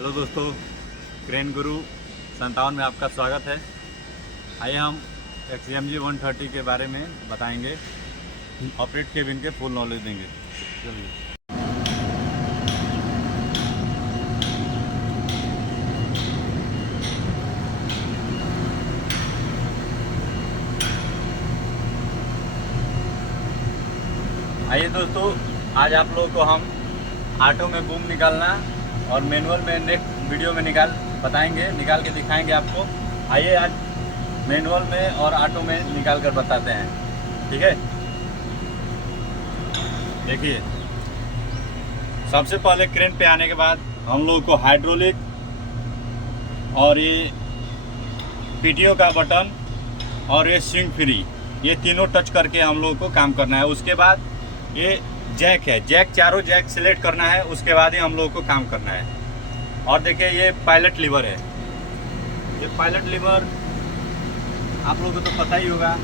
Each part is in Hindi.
हेलो दोस्तों, क्रेन गुरु 57 में आपका स्वागत है। आइए हम XCMG 130 के बारे में बताएंगे, ऑपरेट केबिन के फुल नॉलेज देंगे। चलिए। आइए दोस्तों, आज आप लोगों को हम ऑटो में बूम निकालना और मैनुअल में नेक्स्ट वीडियो में निकाल के दिखाएंगे आपको। आइए आज मैनुअल में और ऑटो में निकाल कर बताते हैं, ठीक है। देखिए, सबसे पहले क्रेन पे आने के बाद हम लोगों को हाइड्रोलिक और ये पीटीओ का बटन और ये स्विंग फ्री, ये तीनों टच करके हम लोगों को काम करना है। उसके बाद ये जैक है, चारों जैक सिलेक्ट करना है, उसके बाद ही हम लोगों को काम करना है। और देखिए, ये पायलट लीवर है। ये पायलट लीवर आप लोगों को तो पता ही होगा।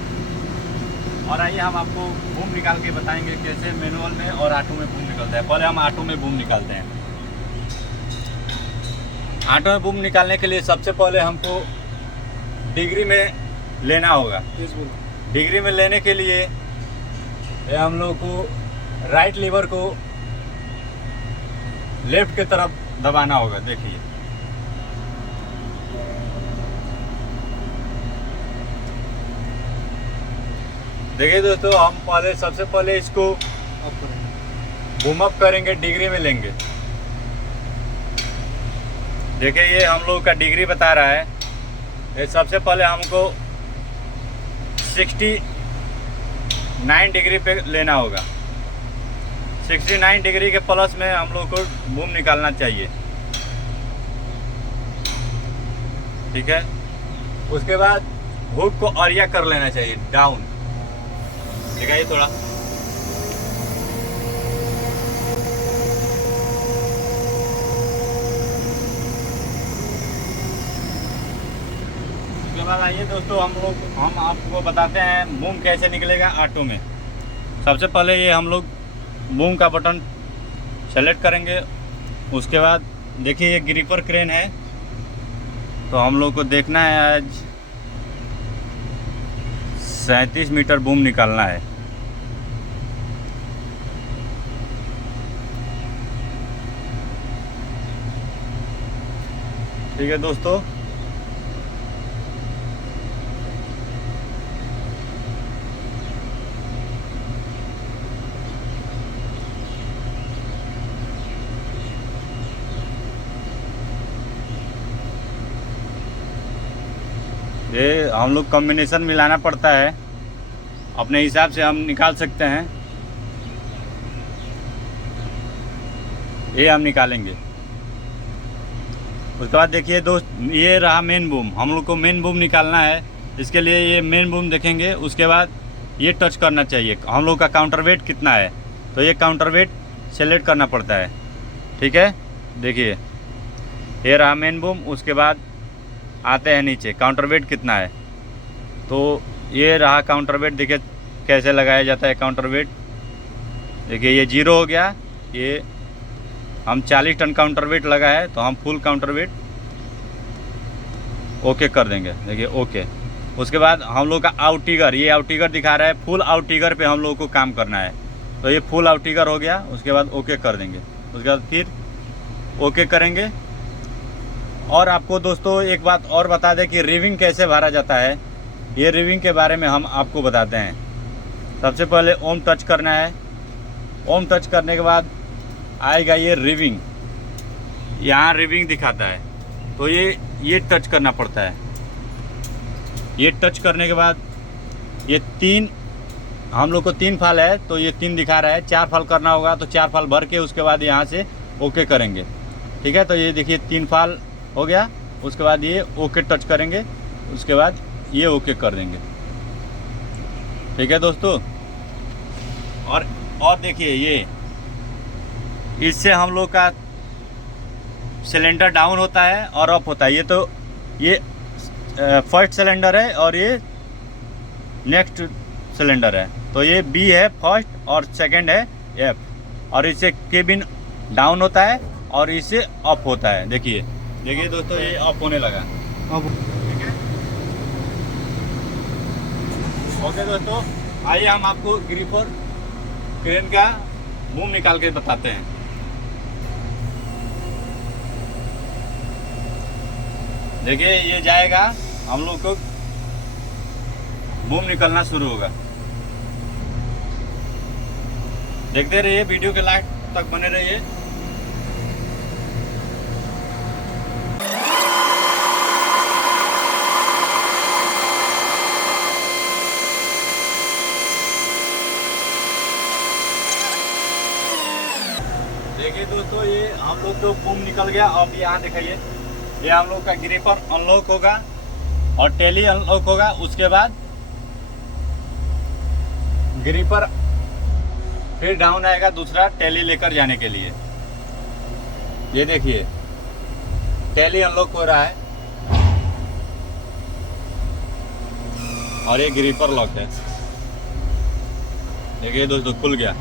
और आइए हम आपको बूम निकाल के बताएंगे कैसे मैनुअल में और ऑटो में बूम निकलता है। पहले हम ऑटो में बूम निकालते हैं। ऑटो में बूम निकालने के लिए सबसे पहले हमको डिग्री में लेना होगा। डिग्री में लेने के लिए हम लोग को राइट लीवर को लेफ्ट की तरफ दबाना होगा। देखिए, दोस्तों, हम सबसे पहले इसको बूम अप करेंगे, डिग्री में लेंगे। देखिए, ये हम लोग का डिग्री बता रहा है। ये सबसे पहले हमको 69 डिग्री पे लेना होगा। 69 डिग्री के प्लस में हम लोग को बूम निकालना चाहिए, ठीक है। उसके बाद हुक को अरिया कर लेना चाहिए, डाउन। दिखाइए थोड़ा। उसके बाद आइए दोस्तों, हम आपको बताते हैं बूम कैसे निकलेगा ऑटो में। सबसे पहले ये हम लोग बूम का बटन सेलेक्ट करेंगे। उसके बाद देखिए, ये ग्रिपर क्रेन है, तो हम लोग को देखना है आज 37 मीटर बूम निकालना है। ठीक है दोस्तों, ये हम लोग कॉम्बिनेशन मिलाना पड़ता है, अपने हिसाब से हम निकाल सकते हैं। ये हम निकालेंगे। उसके बाद देखिए दोस्त, ये रहा मेन बूम। हम लोग को मेन बूम निकालना है। इसके लिए ये मेन बूम देखेंगे। उसके बाद ये टच करना चाहिए। हम लोग का काउंटर वेट कितना है, तो ये काउंटर वेट सेलेक्ट करना पड़ता है, ठीक है। देखिए, ये रहा मेन बूम। उसके बाद आते हैं नीचे, काउंटर वेट कितना है, तो ये रहा काउंटर वेट। देखिए कैसे लगाया जाता है काउंटर वेट। देखिए, ये 0 हो गया। ये हम 40 टन काउंटर वेट लगा है, तो हम फुल काउंटर वेट ओके कर देंगे। देखिए, ओके। उसके बाद हम लोग का आउटिगर, ये आउटिगर दिखा रहा है। फुल आउटिगर पे हम लोग को काम करना है, तो ये फुल आउटिगर हो गया। उसके बाद ओके कर देंगे। उसके बाद फिर ओके करेंगे। और आपको दोस्तों एक बात और बता दें कि रिविंग कैसे भरा जाता है। ये रिविंग के बारे में हम आपको बताते हैं। सबसे पहले ओम टच करना है। ओम टच करने के बाद आएगा ये रिविंग। यहाँ रिविंग दिखाता है, तो ये टच करना पड़ता है। ये टच करने के बाद ये 3, हम लोग को 3 फाल है, तो ये 3 दिखा रहा है। 4 फाल करना होगा, तो 4 फाल भर के उसके बाद यहाँ से ओके करेंगे, ठीक है। तो ये देखिए 3 फाल हो गया। उसके बाद ये ओके टच करेंगे। उसके बाद ये ओके कर देंगे, ठीक है दोस्तों। और देखिए, ये इससे हम लोग का सिलेंडर डाउन होता है और अप होता है। ये फर्स्ट सिलेंडर है और ये नेक्स्ट सिलेंडर है। तो ये बी है फर्स्ट और सेकंड है एफ। और इससे केबिन डाउन होता है और इससे ऑफ होता है। देखिए देखिए दोस्तों, ये ऑफ होने लगा। अब ओके दोस्तों, आइए हम आपको ग्रिपर क्रेन का बूम निकाल के बताते हैं। देखिए ये जाएगा, हम लोग को बूम निकलना शुरू होगा। देखते रहिए, वीडियो के लास्ट तक बने रहिए। देखिए दोस्तों, ये हम लोग तो बूम निकल गया। अब यहाँ दिखाइए, ये हम लोग का ग्रिपर अनलॉक होगा और टेली अनलॉक होगा। उसके बाद ग्रिपर फिर डाउन आएगा दूसरा टेली लेकर जाने के लिए। ये देखिए टेली अनलॉक हो रहा है और ये ग्रिपर लॉक है। देखिए दोस्तों, खुल गया।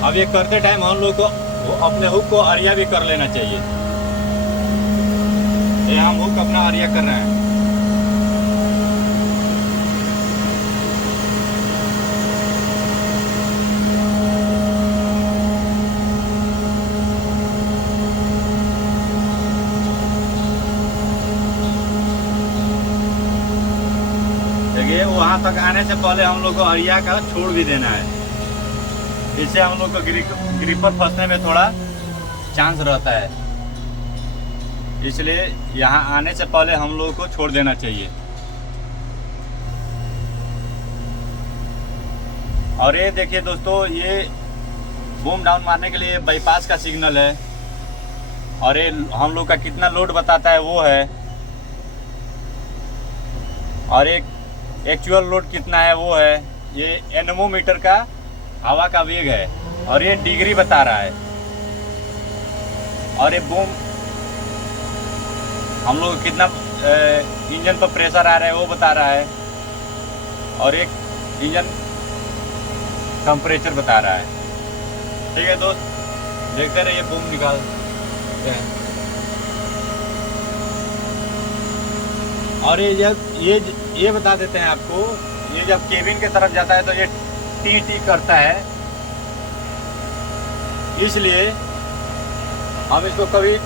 अब ये करते टाइम हम लोग को अपने हुक को अरिया भी कर लेना चाहिए। ये हम हुक अपना अरिया कर रहे हैं। देखिए वहां तक आने से पहले हम लोग को अरिया का छोड़ भी देना है। इससे हम लोग को ग्रिपर फंसने में थोड़ा चांस रहता है, इसलिए यहाँ आने से पहले हम लोग को छोड़ देना चाहिए। और ये देखिए दोस्तों, ये बूम डाउन मारने के लिए बाईपास का सिग्नल है और ये हम लोग का कितना लोड बताता है वो है, और एक एक्चुअल लोड कितना है वो है। ये एनेमोमीटर का हवा का वेग है और ये डिग्री बता रहा है। और ये बूम हम लोग को कितना इंजन पर प्रेशर आ रहा है वो बता रहा है, और एक इंजन टेम्परेचर बता रहा है। ठीक है दोस्त, देखते रहिए बूम निकालते हैं। और ये जब ये बता देते हैं आपको, ये जब केबिन के तरफ जाता है तो ये टी टी करता है, इसलिए हम इसको कभी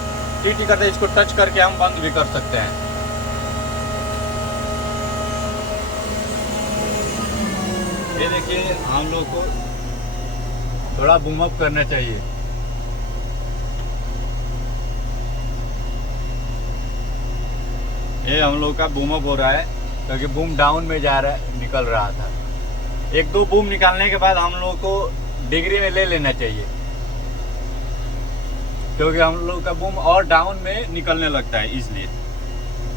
टी टी करते, इसको टच करके हम बंद भी कर सकते हैं। ये देखिए, हम लोग को थोड़ा बूम अप करना चाहिए। ये हम लोग का बूम अप हो रहा है क्योंकि बूम डाउन में जा रहा है, निकल रहा था। एक दो बूम निकालने के बाद हम लोग को डिग्री में ले लेना चाहिए, क्योंकि हम लोग का बूम और डाउन में निकलने लगता है, इसलिए।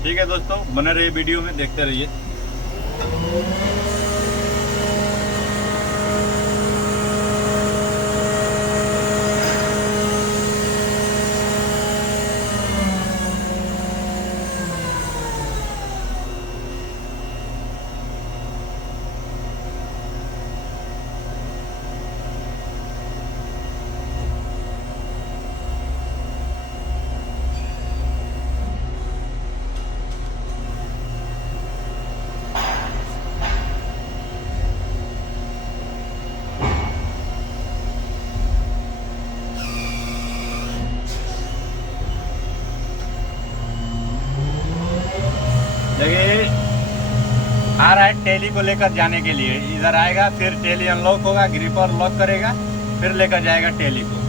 ठीक है दोस्तों, बने रहिए वीडियो में, देखते रहिए। देखिए आ रहा है टेली को लेकर जाने के लिए, इधर आएगा, फिर टेली अनलॉक होगा, ग्रिपर लॉक करेगा, फिर लेकर जाएगा टेली को।